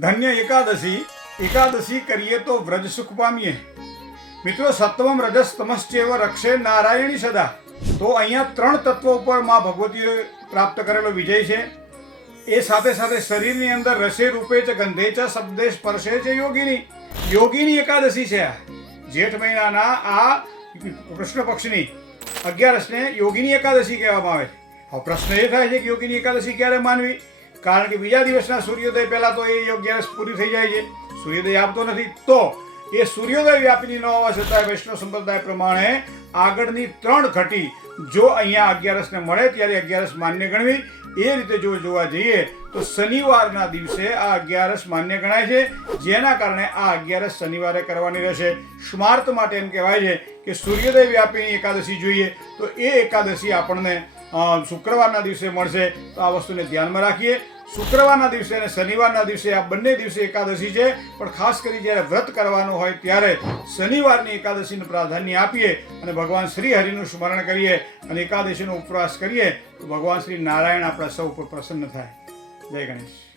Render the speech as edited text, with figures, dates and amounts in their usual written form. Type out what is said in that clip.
ધન્ય એકાદશી, એકાદશી કરીએ તો વ્રજ સુખ પામીએ. મિત્રો, સત્વમ રજસ તમશ્ચેવ રક્ષે નારાયણી સદા. તો અહીંયા 3 તત્વો ઉપર માં ભગવતીએ પ્રાપ્ત કરેલો વિજય છે. એ સાથે સાથે શરીરની અંદર રસે રૂપે ચ ગંધે ચ શબ્દે સ્પર્શે છે યોગીની. યોગીની એકાદશી છે આ. જેઠ મહિનાના આ કૃષ્ણ પક્ષની 11ને યોગીની એકાદશી કહેવામાં આવે છે. હવે પ્રશ્ન એ થાય છે કે યોગીની એકાદશી ક્યારે માનવી? કારણ કે બીજા દિવસના સૂર્યોદય પહેલાં તો એ 11 પૂરી થઈ જાય છે. સૂર્યોદય આવતો નથી, તો એ સૂર્યોદય વ્યાપીની ન હોવા છતાં વૈષ્ણવ સંપ્રદાય પ્રમાણે આગળની 3 ઘટી જો અહીંયા 11ને મળે ત્યારે 11 માન્ય ગણવી. એ રીતે જો જોવા જઈએ તો શનિવારના દિવસે આ 11 માન્ય ગણાય છે, જેના કારણે આ 11 શનિવારે કરવાની રહેશે. સ્માર્ત માટે એમ કહેવાય છે કે સૂર્યોદય વ્યાપીની એકાદશી જોઈએ તો એ એકાદશી આપણને શુક્રવારના દિવસે મળશે. તો આ વસ્તુને ધ્યાનમાં રાખીએ. શુક્રવારના દિવસે અને શનિવારના દિવસે આ બંને દિવસે એકાદશી છે, પણ ખાસ કરી જ્યારે વ્રત કરવાનું હોય ત્યારે શનિવારની એકાદશીને પ્રાધાન્ય આપીએ અને ભગવાન શ્રી હરિનું સ્મરણ કરીએ અને એકાદશીનો ઉપવાસ કરીએ તો ભગવાન શ્રી નારાયણ આપણા સૌ ઉપર પ્રસન્ન થાય. જય ગણેશ.